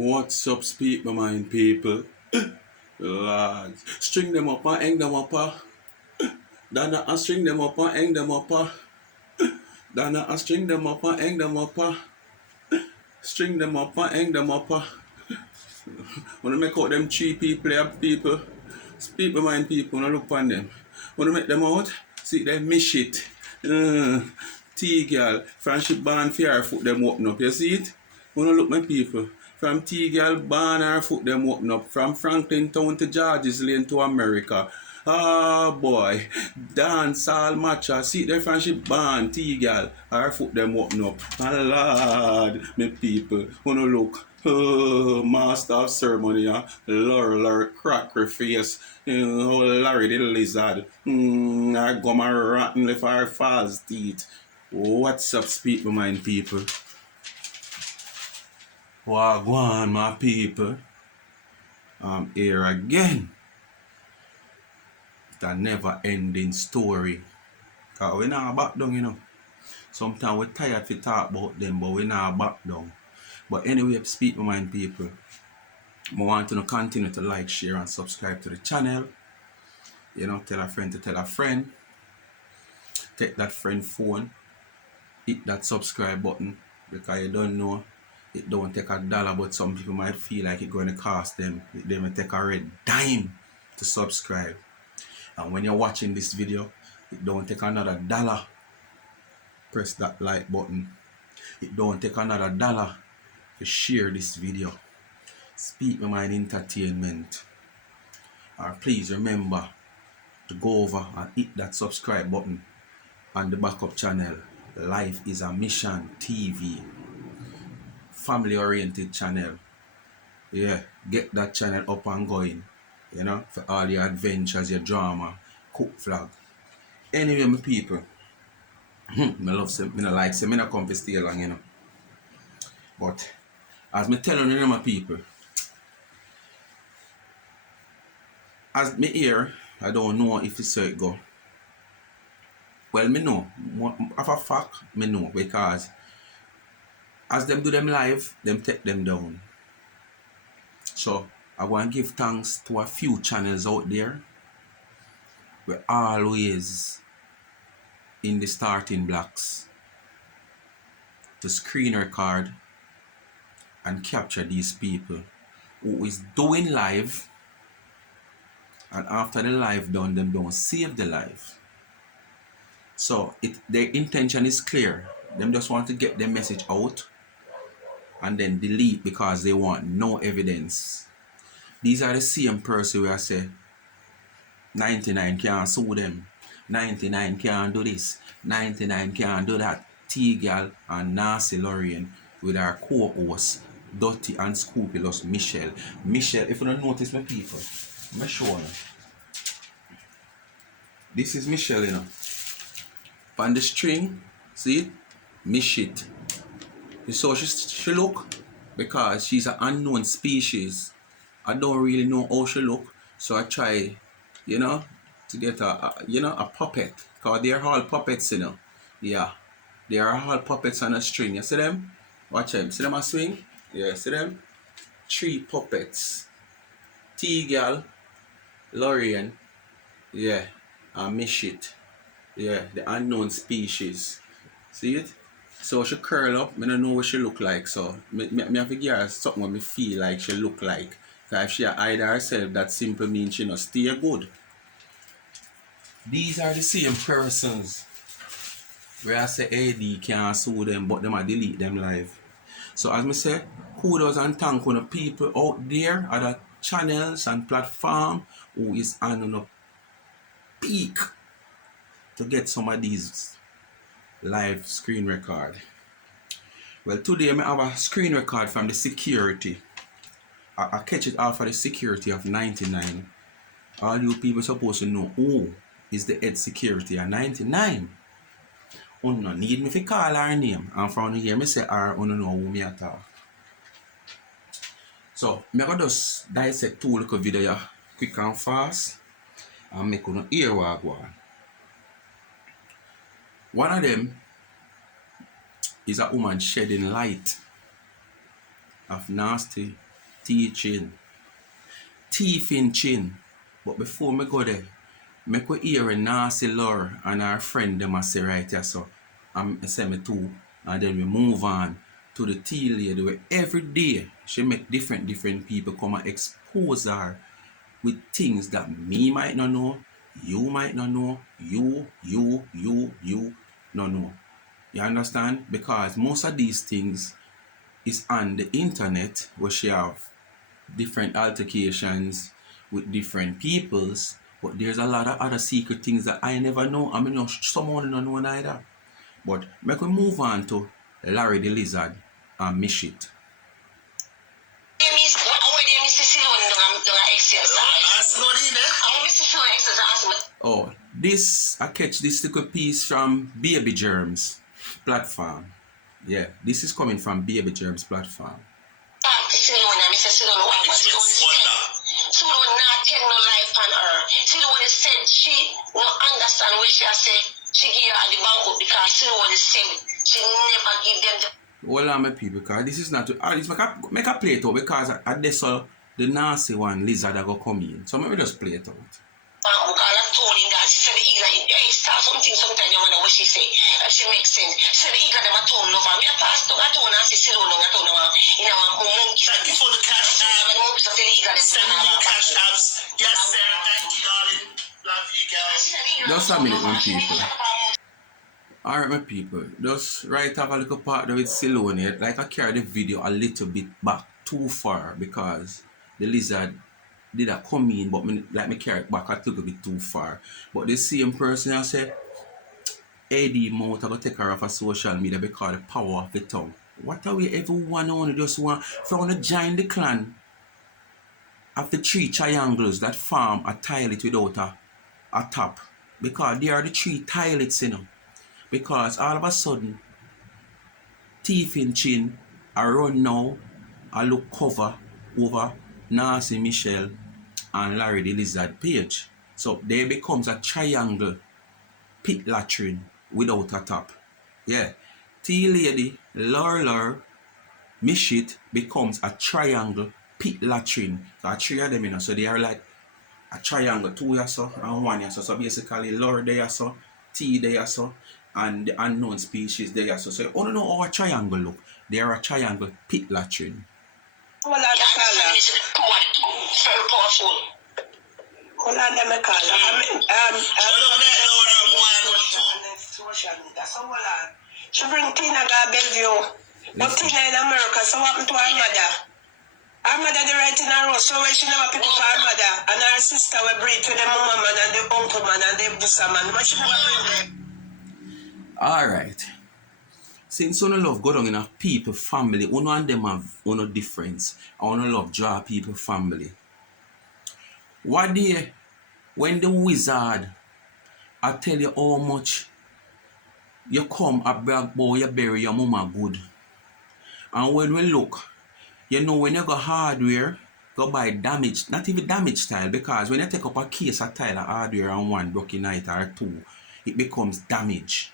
What's up, speak my mind, people? Lads, string them up and hang them up. Dana and string them up and hang them up. Dana and string them up and hang them up. String them up and hang them up. Wanna make out them three people, people. Speak my mind, people. Wanna look on them. Wanna make them out? See them miss it. TGal, friendship band for her foot them open up. You see it? Wanna look my people. From TGal band her foot them open up. From Franklin Town to George's Lane to America. Ah boy, dance all matcha. See the friendship band, TGal, her foot them open up. And Lord, my people, wanna look. Oh, master of ceremony, Laurel cracker face, Larry the lizard, I got my rotten left our false teeth. What's up, speak my mind, people? Wagwan, my people. I'm here again. It's a never ending story. Cause we not back down, you know. Sometimes we're tired to talk about them, but we not back down. But anyway, speak my mind, people. I want to continue to like, share, and subscribe to the channel. You know, tell a friend to tell a friend. Take that friend phone, hit that subscribe button, because you don't know, it don't take $1, but some people might feel like it's going to cost them. They may take a red dime to subscribe. And when you're watching this video, it don't take another $1. Press that like button. It don't take another $1 to share this video. Speak my mind entertainment. Or please remember to go over and hit that subscribe button on the backup channel. Life is a Mission TV. Family oriented channel. Yeah, get that channel up and going. You know, for all your adventures, your drama, cook vlog. Anyway, my people. I love some, I like some, I don't come to stay long, you know. But as me telling you, my people, as me here, I don't know if it's so it go. Well, me know. Of a fact, me know, because as them do them live, them take them down. So I want to give thanks to a few channels out there. We're always in the starting blocks to screen record and capture these people who is doing live, and after the live done, them don't save the live. So their intention is clear. Them just want to get their message out and then delete because they want no evidence. These are the same person where I say 99 can't sue them, 99 can't do this, 99 can't do that. TGal and Nancy Lorraine with our co-host Dirty and Scrupulous Michelle. Michelle, if you don't notice my people, I'm show you. This is Michelle, you know. On the string, see it? Miss it. You saw she look? Because she's an unknown species. I don't really know how she look, so I try, you know, to get a puppet. Because they're all puppets, you know. Yeah. They are all puppets on a string. You see them? Watch them. See them a swing? Yeah, see them? 3 puppets. TGal, Lorraine, yeah, and Miss it. Yeah, the unknown species. See it? So she curl up. I don't know what she look like. So me have to give her something what me feel like she look like. Because if she hide herself, that simply means she not stay good. These are the same persons where I say AD can't sue them, but them I delete them live. So as me say, kudos and thank you to people out there, other channels and platform who is on a peak to get some of these live screen record. Well, today I have a screen record from the security. I catch it off of the security of 99. All you people supposed to know who is the head security at 99. You no need me to call her name. And from here, me say her, you know who me at all. So, I'm going to just dissect 2 little videos quick and fast and make you hear what I go on. One of them is a woman shedding light of nasty teaching, teeth in chin. But before me go there, make we hear a nasty lure and our friend them a say right here so. I say me too. And then we move on to the tea lady where every day she make different people come and expose her with things that me might not know, you might not know, you not know. You understand? Because most of these things is on the internet where she have different altercations with different peoples, but there's a lot of other secret things that I never know. I mean, no, someone don't know neither. But make we move on to Larry the Lizard and Mishit. Oh, this I catch this little piece from Baby Germs platform. Yeah, this is coming from Baby Germs platform. She don't want to send she don't understand what she say. She give her the bank because she don't want to send. She never give them the. Well, my people, because this is not to. Make a play it out because at this the nasty one lizard that go come in. So maybe just play it out. I told him that she said the eagle, hey, start something sometimes you wonder what she say. If she makes sense. She said the eagle them a told no for me. I passed to I told her, she said no, I told her, you know, I'm monkey. Thank you for the cash app. Send me more cash apps. Yes, sir. Thank you, darling. Love you guys. Just a minute, my people. Alright, my people. Just right have a little part there with Silonia. Like I carry the video a little bit back too far because the lizard did a come in, but me carry it back a little bit too far. But the same person I say, AD mouth I go take her off of social media because the power of the tongue. What are we everyone on just want if I want to join the clan of the 3 triangles that form a tilet without a top? Because they are the 3 tilets, you know. Because all of a sudden, teeth in chin, I run now, I look cover over Nancy Michelle and Larry the Lizard page. So there becomes a triangle pit latrine without a top. Yeah. T-Lady, Lur, Mishit becomes a triangle pit latrine. So 3 of them, you know, so they are like a triangle, 2 or so and 1 or so. So basically Lur there so, T there so, and the unknown species there so. So you don't know how a triangle look. They are a triangle pit latrine. Well, very powerful. Hold on, let me call her. She bring Tina to Bellevue. But Tina in America, so what happened to her mother? Her mother they right in her house, so when she never pick up her mother. And her sister will breed to the mama man and the uncle man and the this man. But she never bring them. Alright. Since you love go down in a people family, you and them have no difference. And you love draw people family. One day, when the wizard I tell you how much you come a brag boy, you bury your mama good. And when we look, you know when you go hardware, go buy damaged, not even damaged tile, because when you take up a case of tile of hardware and 1 broken night or 2, it becomes damaged.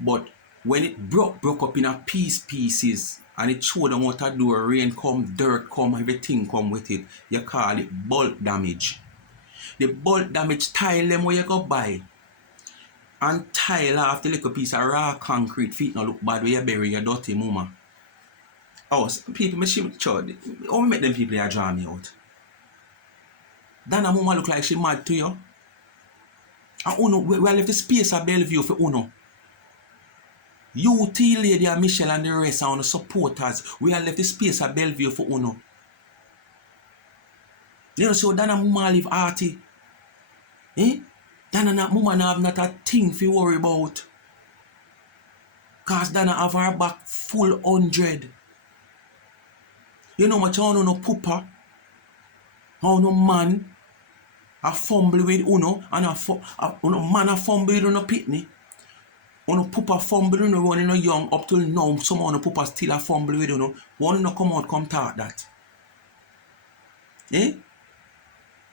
But when it broke up in a pieces and it showed them what to do, rain come, dirt come, everything come with it, you call it bulk damage. The bulk damage tile them where you go buy and tile off the little piece of raw concrete feet now look bad where you bury your dirty mama. Oh, people, me she chod. How make them people here draw me out? Dana mama look like she mad to you. And uno, we left the space of Bellevue for uno. You, T-Lady and Michelle and the rest are on the supporters. We have left the space of Bellevue for uno. You know, so Dana mama live arty. Eh? Dana mama have not a thing to worry about. Cause Dana have her back full 100. You know much how no pooper, how no man a fumble with uno and uno man a fumble with uno pitney. Uno pooper fumble uno when you know young up till now some uno pooper still a fumble with uno. One no come out come talk that. Eh?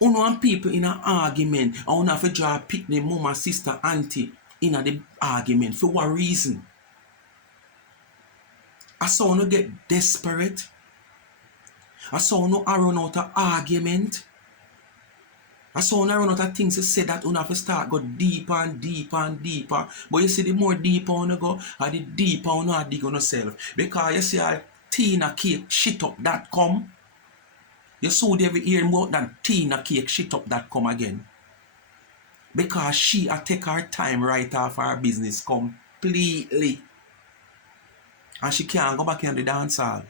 Uno and people in an argument and uno have to draw pitney mama, sister, auntie in the argument. For what reason? I saw uno get desperate. I saw no run out of argument. I saw no run out of things to say that you have to start go deeper and deeper and deeper. But you see, the more deeper you go, and the deeper you dig on yourself. Because you see a Tina Cake shit up that come. You saw every hear about that Tina Cake shit up that come again. Because she take her time right off her business completely. And she can't go back in the dance hall.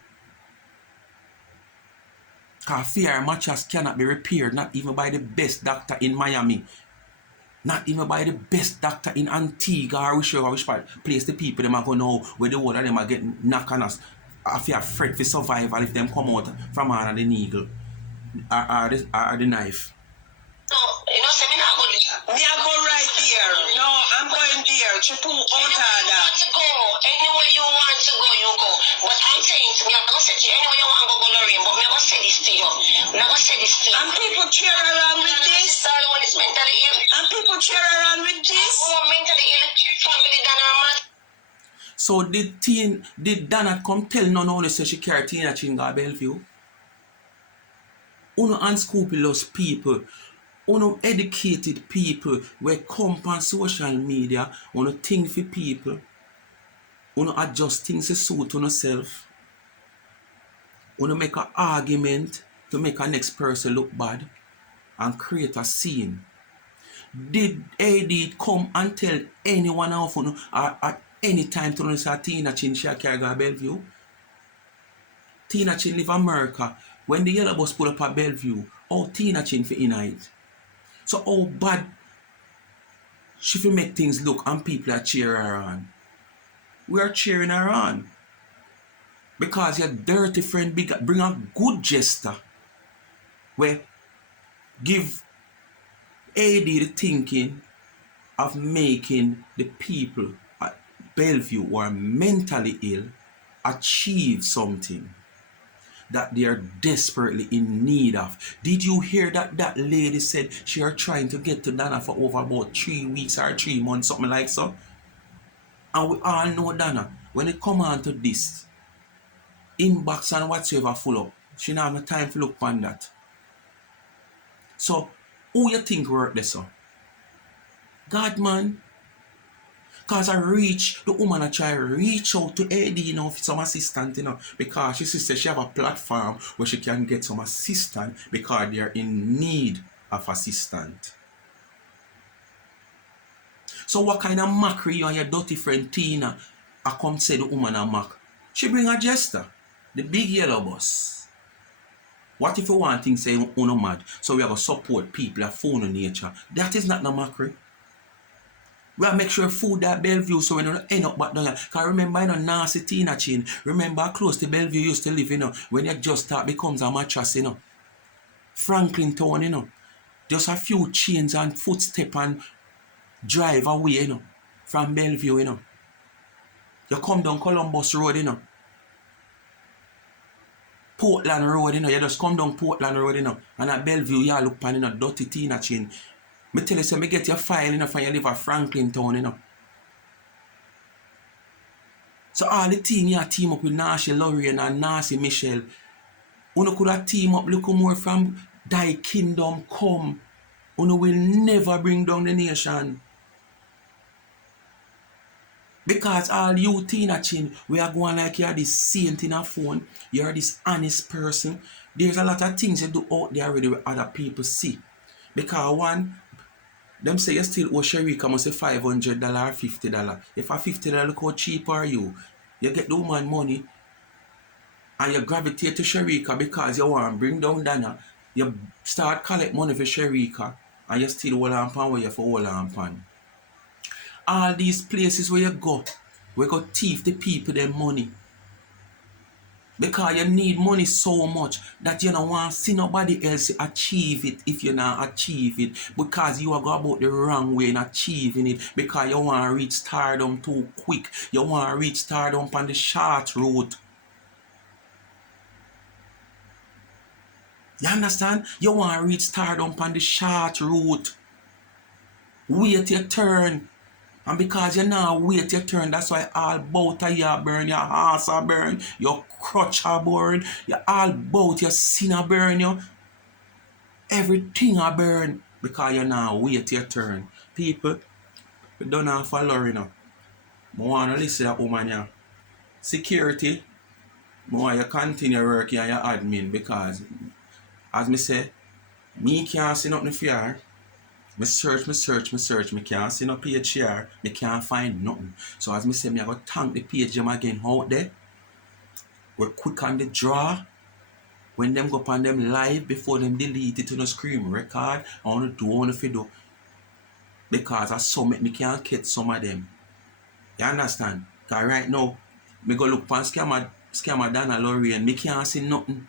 Because fear mattress cannot be repaired, not even by the best doctor in Miami. Not even by the best doctor in Antigua or which place the people them are going to know where the whole of them are getting knocked on us. If you are afraid for survival if them come out from under the needle or the knife. No, you know, say me not go there. Me I go right there. No, I'm going there. To pull out of that. Anywhere you want to go, you go. But I'm saying to me, I'm going to say to you, anywhere you want to go, Lorraine, but me I'm going to say this to you. I'm going to say this to you. And people cheer around with this. One is mentally ill. And people cheer around with this. Who are mentally ill, family than her man. So did Dana come tell none only say she carry Tina Chinga Bellevue? Uno unscrupulous people, uno educated people where come on social media, uno think for people, uno adjust things to suit on yourself, uno make an argument to make a next person look bad and create a scene. Did AD come and tell anyone of you at any time to say Tina Chin she carry go Bellevue? Tina Chin live America. When the yellow bus pull up at Bellevue, how Tina Chin for in it? So how bad she fi make things look and people are cheering her on? We are cheering her on. Because your dirty friend bring a good gesture where give AD the thinking of making the people at Bellevue who are mentally ill achieve something that they are desperately in need of. Did you hear that lady said she are trying to get to Dana for over about 3 weeks or 3 months, something like so? And we all know Dana, when it come on to this, inbox and whatsoever full up, she don't have no time to look on that. So, who you think work this so? God, man. Because the woman I try reach out to AD, for some assistance, because she says she have a platform where she can get some assistance because they are in need of assistance. So what kind of mockery you and your dirty friend Tina I come say the woman a mock? She bring a jester, the big yellow bus. What if you want things say uno mad, so we have to support people of phone nature? That is not no mockery. We have to make sure food at Bellevue so we don't end up back down here. Because remember, nasty Tina Chin. Remember how close to Bellevue used to live, when you just start becomes a mattress, Franklin Town, just a few chains and footstep and drive away, from Bellevue, You come down Columbus Road, Portland Road, you just come down Portland Road, and at Bellevue, you look pan, dirty Tina Chin. Me tell you, so me get your file, from you live at Franklin Town, So all the team you team up with Nasty Lorraine and Nasty Michelle. Uno could have team up look more from thy kingdom come. Uno will never bring down the nation. Because all you Tina Chin, we are going like you are this saint in a phone. You are this honest person. There's a lot of things you do out there already where other people see. Because one, them say you still owe Sharika must say $500 or $50. If a $50 look how cheap are you get the woman money and you gravitate to Sharika because you want to bring down Dana. You start collect money for Sharika and you still hold on pan where you for hold on pan. All these places where you go thief the people their money. Because you need money so much that you don't want to see nobody else achieve it if you not achieve it. Because you are going about the wrong way in achieving it. Because you want to reach stardom too quick. You want to reach stardom on the short route. You understand? You want to reach stardom on the short route. Wait your turn. And because you now wait your turn, that's why all bout of you burn, your horse are burn, your crutch are burn, you all bout your sin are burn, you. Everything are burn because you now wait your turn. People, we don't have follow, you know. I want to listen to that woman here. Security, I want you continue working on your admin because, as me say, me can't see nothing for her. Me search, me can't see no page here, me can't find nothing. So as me say, me I go thank the page them again out there. We're quick on the draw. When them go up on them live before them delete it to no screen record, I want to do one if you do. Because I saw me can't catch some of them. You understand? Because right now, me go look for scammer Dana Laurie and me can't see nothing.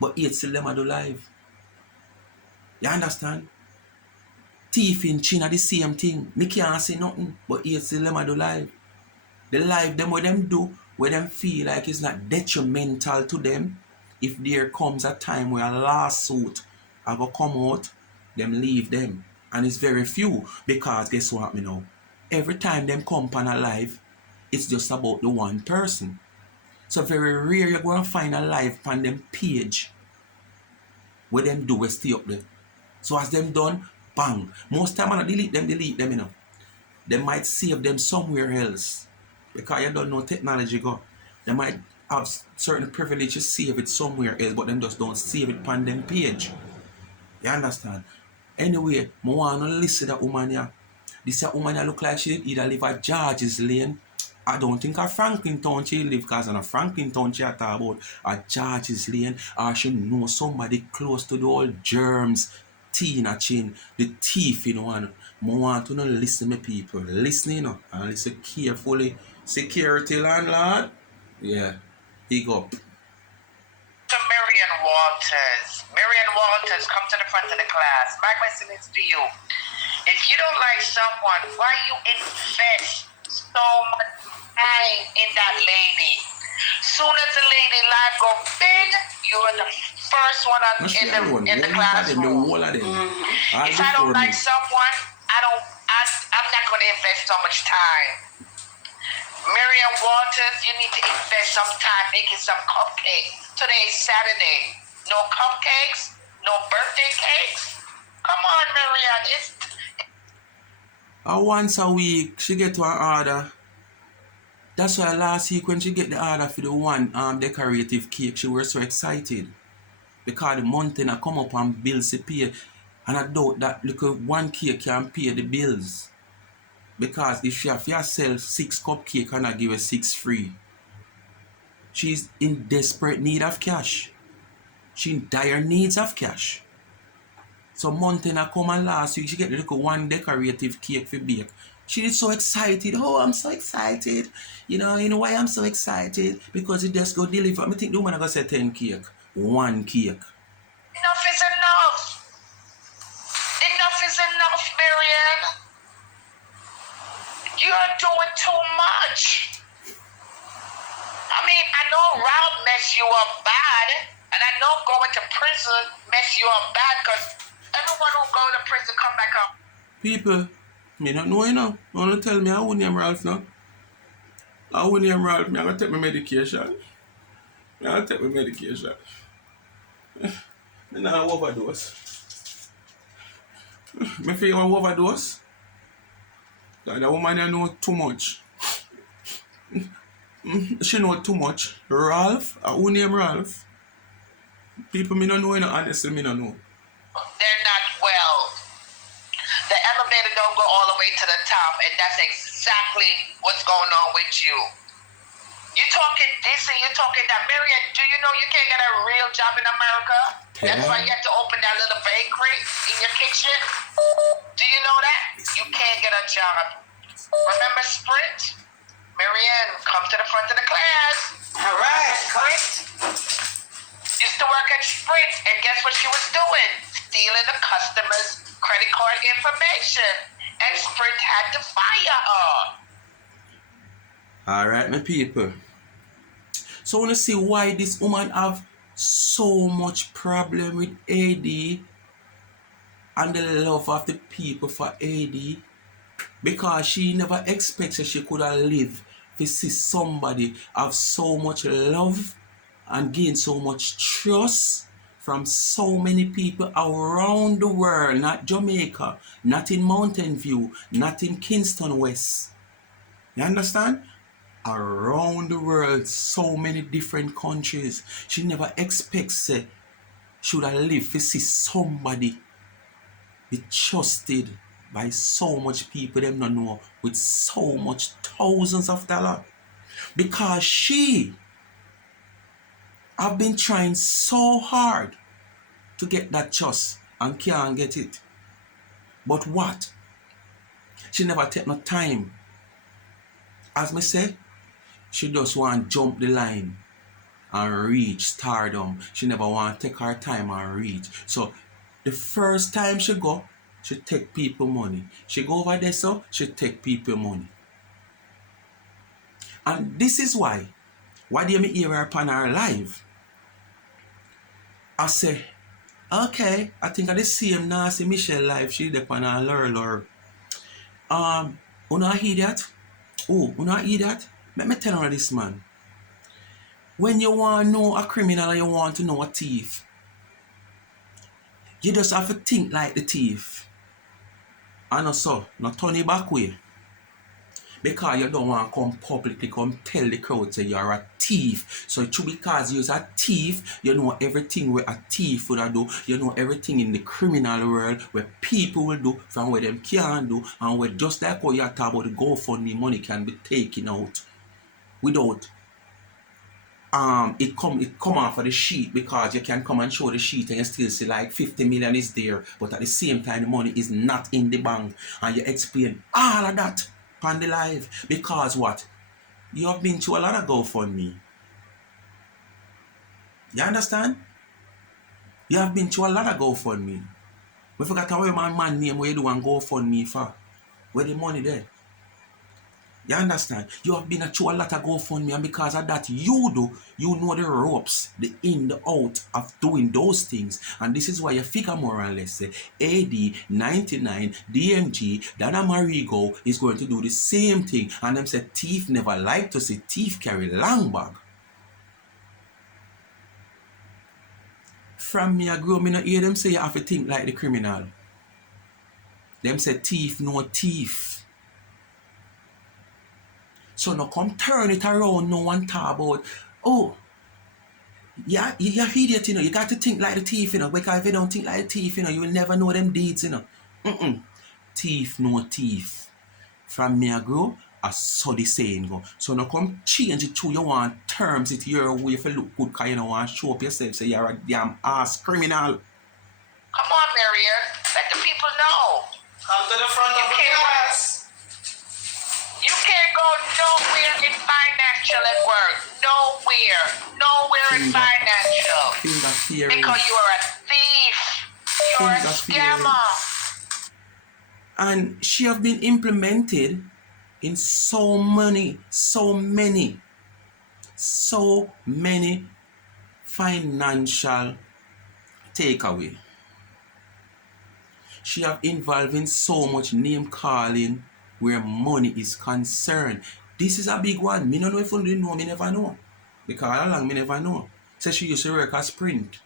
But yet still them I do live. You understand? Thief in China the same thing. Me can't see nothing. But yet still them I do live. The life them what them do, where them feel like it's not detrimental to them. If there comes a time where a lawsuit I go come out, them leave them. And it's very few because guess what me know? Every time them come on a live, it's just about the one person. So very rare you're going to find a live on them page where them do we stay up there. So as them done, bang. Most time I delete them, you know. They might save them somewhere else. Because you don't know technology go. They might have certain privilege to save it somewhere else, but them just don't save it on them page. You understand? Anyway, I want to listen to that woman here. This woman here look like she either live at George's Lane. I don't think at Franklin Town she live, because in a Franklin Town she talk about at George's Lane, or she know somebody close to the old germs, Tina Chin, the thief, you know. And I want to listen to people. Listen, you know, and listen carefully. Security landlord. Yeah. Big up. To Marian Walters. Marian Walters, come to the front of the class. My question is to you. If you don't like someone, why you invest so much time in that lady? Soon as the lady life go big, you are the first one in the classroom. If I don't like someone, I'm not going to invest so much time. Marian Walters, you need to invest some time making some cupcakes. Today's Saturday. No cupcakes, no birthday cakes. Come on, Marian. Once a week, she get to an order. That's why last week when she get the order for the one decorative cake, she was so excited. Because the mountain I come up and bills to pay. And I doubt that little one cake can pay the bills. Because if you have to sell 6 cupcakes and I give her 6 free, she's in desperate need of cash. She in dire needs of cash. So mountain I come and last week she get the little one decorative cake for bake. She is so excited. Oh, I'm so excited. You know why I'm so excited? Because it just go deliver. I think the woman I go say 10 cake. 1 cake. Enough is enough. Enough is enough, Marian. You're doing too much. I mean, I know Rob messed you up bad, and I know going to prison messed you up bad, because everyone who go to prison come back up. People, me not know, you know. Don't tell me I wouldn't name Ralph now. I wouldn't name Ralph. I'm going to take my medication. I now overdose. Me feel I overdose. That woman I know too much. She know too much. Ralph, who name Ralph? People me don't know, honestly me don't know. They're not well. The elevator don't go all the way to the top, and that's exactly what's going on with you. You're talking this and you're talking that. Marian, do you know you can't get a real job in America? Yeah. That's why you have to open that little bakery in your kitchen. Do you know that? You can't get a job. Remember Sprint? Marian, come to the front of the class. All right, Sprint. Used to work at Sprint, and guess what she was doing? Stealing the customer's credit card information. And Sprint had to fire her. All right, my people. So I want to see why this woman have so much problem with AD and the love of the people for AD. Because she never expected she could have lived to see somebody have so much love and gain so much trust from so many people around the world, not Jamaica, not in Mountain View, not in Kingston West. You understand? Around the world, so many different countries. She never expects she would have lived to see somebody be trusted by so much people them don't know with so much thousands of dollars. Because she have been trying so hard to get that trust and can't get it. But what? She never take no time. As me say, she just want jump the line and reach stardom. She never want take her time and reach. So the first time she go, she take people money. She go over there so she take people money. And this is why do you me hear her upon her live? I say, okay, I think I the same Nancy Michelle live she did upon her lure. Una hear that? Oh, una hear that? Let me tell you this, man. When you want to know a criminal or you want to know a thief, you just have to think like the thief. And also, not turn it back way. Because you don't want to come publicly come tell the crowd say you're a thief. So it's because you're a thief, you know everything where a thief would do. You know everything in the criminal world where people will do from where them can't do. And where just like how you talk about the GoFundMe money can be taken out without it come off of the sheet, because you can come and show the sheet and you still see like 50 million is there, but at the same time the money is not in the bank, and you explain all of that on the live. Because what? You have been to a lot of GoFundMe. You understand? You have been to a lot of GoFundMe. We forgot how my man name where you do and GoFundMe for. Where the money there? You understand? You have been through a lot of GoFundMe, and because of that, you know the ropes, the in, the out of doing those things. And this is why you figure more or less say AD 99 DMG Dana Marigo is going to do the same thing. And them say thief never like to see thief carry long bag. From me I grow, me not hear them say you have to think like the criminal. Them say thief no thief. So now come turn it around now and talk about, oh, yeah, you're idiot, you know. You got to think like the thief, you know. Because if you don't think like the thief, you know, you will never know them deeds, you know. Thief no thief. From me I grow, I saw the saying go. So now come change it to you want terms it your way if you look good, because you don't want to show up yourself, say you're a damn ass criminal. Come on, Marianne. Let the people know. Come to the front of the class. You can't go nowhere in financial at work. Nowhere in financial. Because you're a thief. You're a scammer. And she have been implemented in so many financial takeaway. She have involved in so much name calling where money is concerned. This is a big one. Me don't know if you didn't know, me never know. Because all along me never know. So she used to work as Sprint.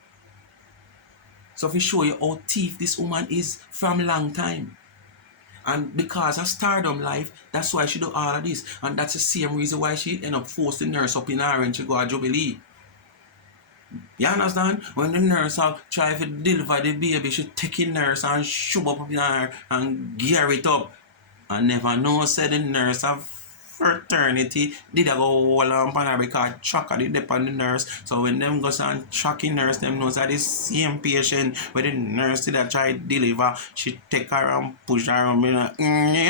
So if you show you how thief this woman is from long time. And because of stardom life, that's why she do all of this. And that's the same reason why she end up forced the nurse up in her and she go to Jubilee. You understand? When the nurse try to deliver the baby, she take the nurse and shove up in her and gear it up. I never know said the nurse of fraternity did I go all on her because tracker did dip on the nurse. So when them goes and tracking nurse, them knows that the same patient where the nurse did I try deliver, she take her and push her and you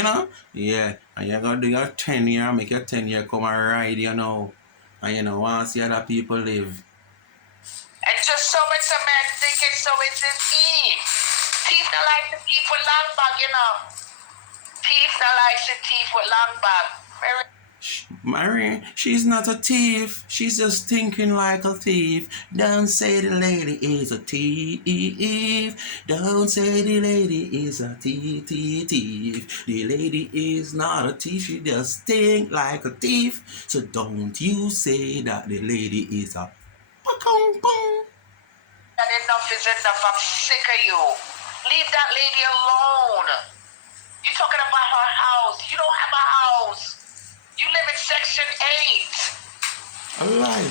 know? Yeah. And you gotta do your 10 year, make your 10 year come and ride, you know. And you know, once see other people live. And just so much a man thinking so it's his Eve. Thief not like the thief with long bag, you know. Thief not like the thief with long bag. Mary, she's not a thief. She's just thinking like a thief. Don't say the lady is a thief. Don't say the lady is a thief. The lady is not a thief. She just think like a thief. So don't you say that the lady is a pa-kong-pong. And enough is enough. I'm sick of you. Leave that lady alone. You're talking about her house. You don't have a house. You live in Section 8. A lie.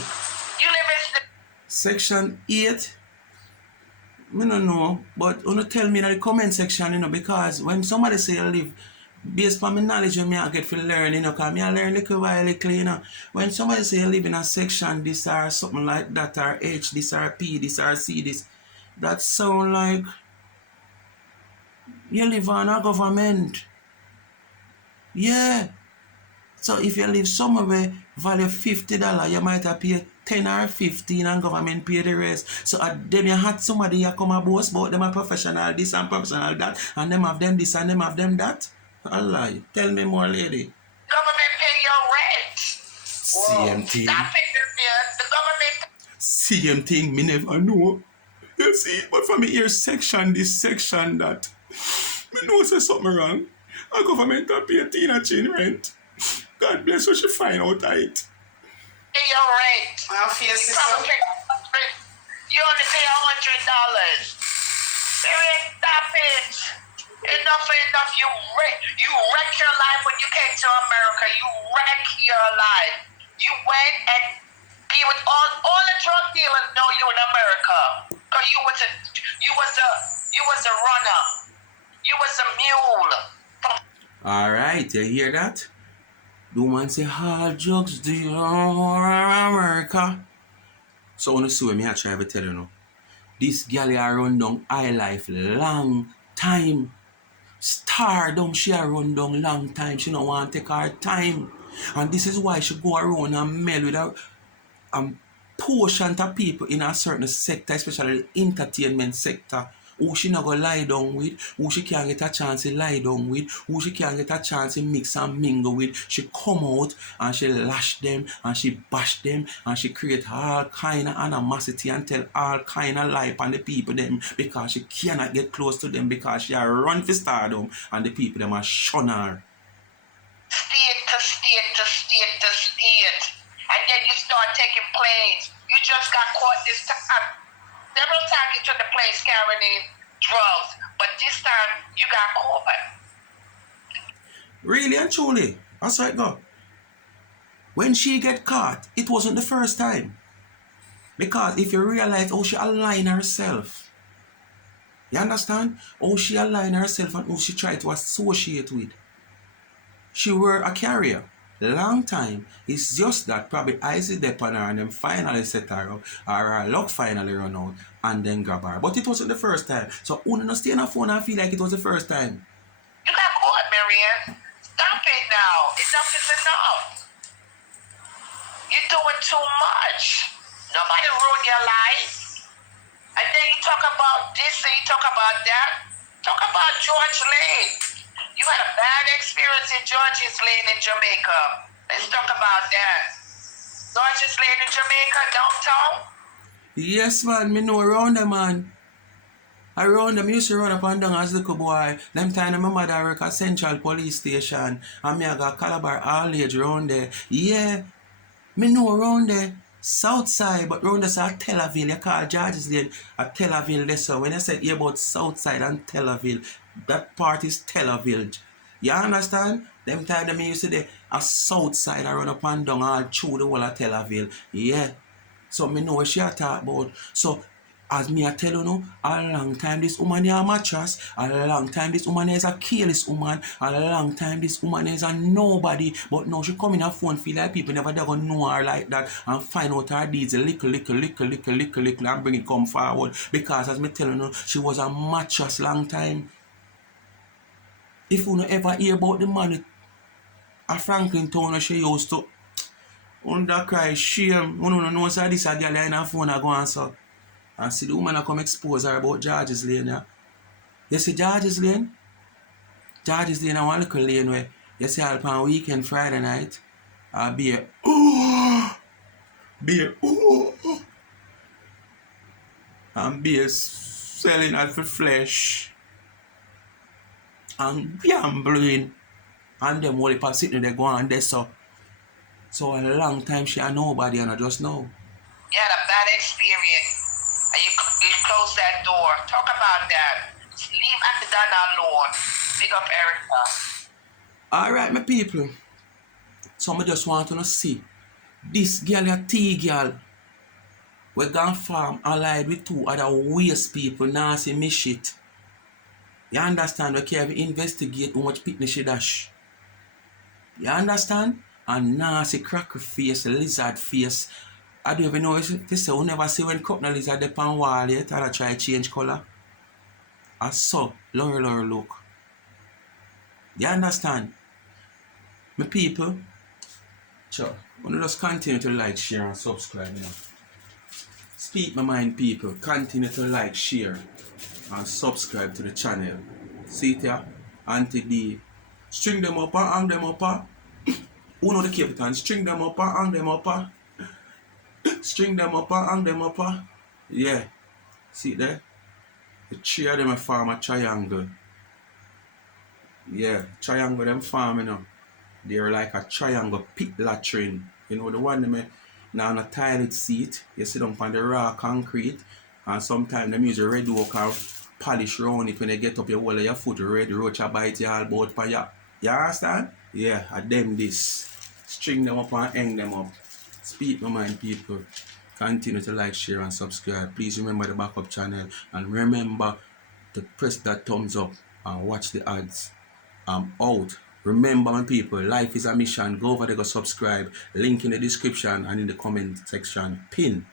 You live in Section 8? I don't know, but you tell me in the comment section, because when somebody say I live, based on my knowledge, I get to learn, because I learn little by little, When somebody say I live in a section, this or something like that, or H, this or P, this or C, this, that sound like you live on a government. Yeah. So if you live somewhere where value $50, you might have pay 10 or 15 and government pay the rest. So at them you had somebody you come a boast about them a professional this and professional that, and them have them this and them have them that. Allah, tell me more, lady. government pay your rent. Same thing. Stop it, man. The government. Same thing, me never know. You see, but for me here section this, section that, me know say something wrong. A government a pay Tina Chin rent. God bless her, she find out of it. Pay your rent. I'll face You this up. probably pay you only pay $100. Baby, stop it. Enough is enough. You wreck your life when you came to America. You wreck your life. You went and be with all the drug dealers know you in America. Cause you was a runner. You was a mule. Alright, you hear that? The woman say all drugs deal in America. So on the see me I try to tell you now. This gal a run down high life long time. Stardom she a run down long time. She don't want to take her time. And this is why she go around and meld with a portion of people in a certain sector, especially the entertainment sector, who she not gonna lie down with, who she can't get a chance to lie down with, who she can't get a chance to mix and mingle with. She come out and she lash them and she bash them and she create all kind of animosity and tell all kind of lie on the people them because she cannot get close to them because she a run for stardom and the people them a shun her. State to state to state to state. And then you start taking planes. You just got caught this time. Several times you took the planes carrying in drugs. But this time you got caught. Really and truly, that's how it go. When she get caught, it wasn't the first time. Because if you realize how she align herself, you understand? How she align herself and who she try to associate with. She were a carrier. Long time. It's just that probably icy dep on her and then finally set her up or her luck finally run out and then grab her. But it wasn't the first time. So who not stay on her phone and feel like it was the first time. You got caught, Marianne. Stop it now. Enough is enough. You're doing too much. Nobody ruined your life. And then you talk about this and you talk about that. Talk about George Lane. You had a bad experience in George's Lane in Jamaica. Let's talk about that. George's Lane in Jamaica, downtown? Yes, man. Me know around them, man. Around them, used to run up and down as little boy. Them time my mother work at Central Police Station. And me I got Calabar all age around there. Yeah. Me know around there. South side, but round there at Tel Aviv, you call George's Lane at Tel Aviv there. So when I said here about South side and Tel Aviv, that part is Tel Aviv. You understand? Them time them used to say a south side I run up and down all through the whole of Tel Aviv. Yeah. So me know what she a talk about. So as me I tell you now, a long time this woman is a mattress, a long time this woman is a careless woman, a long time this woman is a nobody, but now she come in her phone feel like people never gonna know her like that and find out her deeds a little and bring it come forward because as me tell you now, she was a mattress long time. If you don't ever hear about the man at Franklin Town she used to under cry shame, you don't know say this a girl in her phone a go answer. And see the woman a come expose her about George's Lane. Yeah. You see George's Lane? George's Lane a one little lane where you see all on weekend Friday night. beer, beer, and beer selling out for flesh and gambling, and them whole heap sitting there going there so a long time she had nobody and I just know. You had a bad experience and you closed that door. Talk about that. Leave Accident alone. Big up Erica. Alright, my people. So I just want to see this girl a TGal. We gone farm allied with 2 other waste people nasty me shit. You understand? We can't investigate how much picnic she dash. You understand? And nasty cracker face, lizard face. I don't even know if you say we never see when couple lizard up on wall yet and I try change colour. I saw Laura look. You understand? My people, sure. I want to just continue to like, share and subscribe. You know. Speak my mind, people. Continue to like, share and subscribe to the channel. See it here? Auntie D. String them up and hang them up. Who know the captain? String them up and hang them up. String them up and hang them up. Yeah. See it there? The 3 of them are farm a triangle. Yeah. Triangle them farm, you know. They're like a triangle pit latrine. You know, the one them now on a tiled seat. You sit down on the raw concrete. And sometimes them use a red oak or polish round it when you get up your wall of your foot, red roach a bite you all about for you. You understand? Yeah, I them this. String them up and hang them up. Speak my mind, people. Continue to like, share and subscribe. Please remember the backup channel and remember to press that thumbs up and watch the ads. I'm out. Remember, my people, life is a mission. Go over there, go subscribe. Link in the description and in the comment section. Pin.